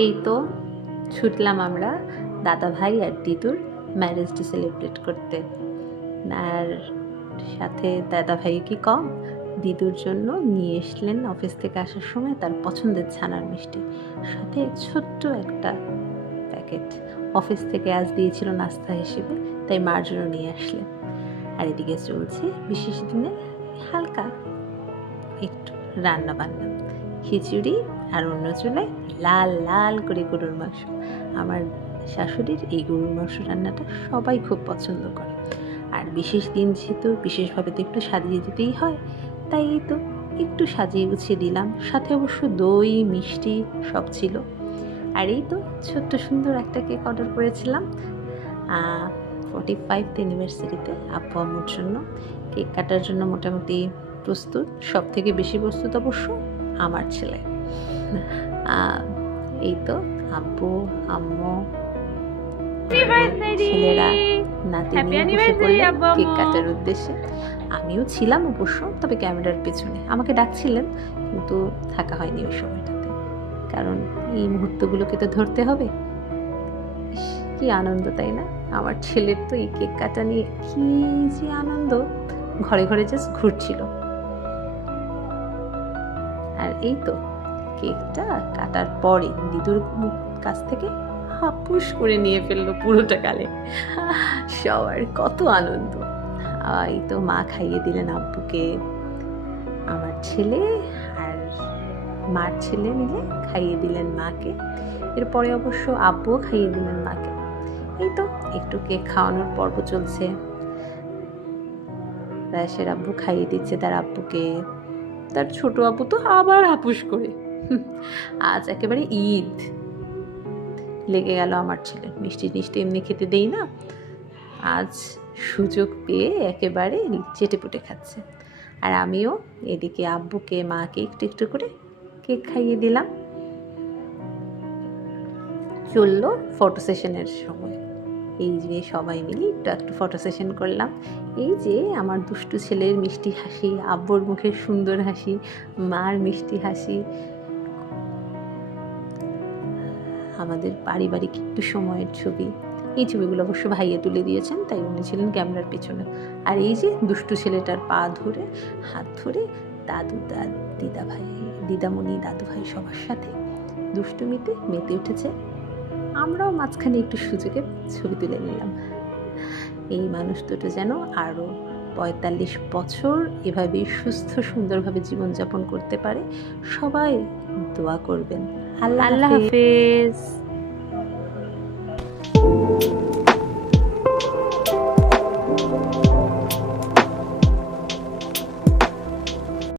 এই তো ছুটলাম আমরা দাদা ভাই আর দিদুর ম্যারেজ ডে সেলিব্রেট করতে। আর সাথে দাদা ভাই কি কম, দিদুর জন্য নিয়ে এসলেন অফিস থেকে আসার সময় তার পছন্দের ছানার মিষ্টি, সাথে ছোট্ট একটা প্যাকেট অফিস থেকে আজ দিয়েছিল নাস্তা হিসেবে, তাই মার জন্য নিয়ে আসলেন। আর এদিকে চলছে বিশেষ দিনে হালকা একটু রান্না বান্না, খিচুড়ি আর অন্য চুলায় লাল লাল করে গরুর মাংস। আমার শাশুড়ির এই গরুর মাংস রান্নাটা সবাই খুব পছন্দ করে। আর বিশেষ দিন যেহেতু বিশেষভাবে তো একটু সাজিয়ে দিতেই হয়, তাই এই তো একটু সাজিয়ে গুছিয়ে দিলাম। সাথে অবশ্য দই মিষ্টি সব ছিল। আর এই তো ছোট্ট সুন্দর একটা কেক অর্ডার করেছিলাম 45th অ্যানিভার্সারিতে আব্বু আম্মুর জন্য। কেক কাটার জন্য মোটামুটি প্রস্তুত, সব থেকে বেশি প্রস্তুত অবশ্য আমার ছেলে। এই তো আব্বু আম্মু ছেলেরা নাতি নিয়ে বসে পড়লেন কেক কাটার উদ্দেশ্যে। আমিও ছিলাম অবশ্য, তবে ক্যামেরার পেছনে। আমাকে ডাকছিলেন কিন্তু থাকা হয়নি ওই সময়টাতে, কারণ এই মুহূর্তগুলোকে তো ধরতে হবে। কি আনন্দ, তাই না? আমার ছেলের তো এই কেক কাটা নিয়ে কি যে আনন্দ, ঘরে ঘরে জাস্ট ঘুরছিল। আর এই তো কেকটা কাটার পরে দিদুর কাছ থেকে হাপুস করে নিয়ে ফেললো পুরোটা গালে। সবার কত আনন্দ। এই তো মা খাইয়ে দিলেন আব্বুকে, আমার ছেলে আর মার ছেলে মিলে খাইয়ে দিলেন মাকে। এরপরে অবশ্য আব্বুও খাইয়ে দিলেন মাকে। এই তো একটু কেক খাওয়ানোর পর্ব চলছে। রাশের আব্বু খাইয়ে দিচ্ছে তার আব্বুকে, তার ছোট আব্বু তো আবার হাপুস করে। আজ একেবারে ঈদ লেগে গেল আমার ছেলে। মিষ্টি মিষ্টি এমনি খেতে দেই না, আজ সুযোগ পেয়ে একেবারে চেটেপুটে খাচ্ছে। আর আমিও এদিকে আব্বুকে মাকে একটু একটু করে কেক খাইয়ে দিলাম। চললো ফটো সেশনের সময়। এই যে সবাই মিলে একটু ফটো সেশন করলাম। এই যে আমার দুষ্টু ছেলের মিষ্টি হাসি, আব্বুর মুখের সুন্দর হাসি, মার মিষ্টি হাসি, আমাদের পারিবারিক একটু সময়ের ছবি। এই ছবিগুলো অবশ্য ভাইয়া তুলে দিয়েছেন, তাই উনি ছিলেন ক্যামেরার পেছনে। আর এই যে দুষ্টু ছেলেটার পা ধরে হাত ধরে দিদামণি দাদু ভাই সবার সাথে দুষ্টুমিতে মেতে উঠেছে। আমরাও মাঝখানে একটু সুযোগে ছবি তুলে নিলাম। এই মানুষ দুটো যেন আরও 45 বছর এভাবেই সুস্থ সুন্দরভাবে জীবনযাপন করতে পারে। সবাই দোয়া করবেন। আল্লাহ হাফেজ।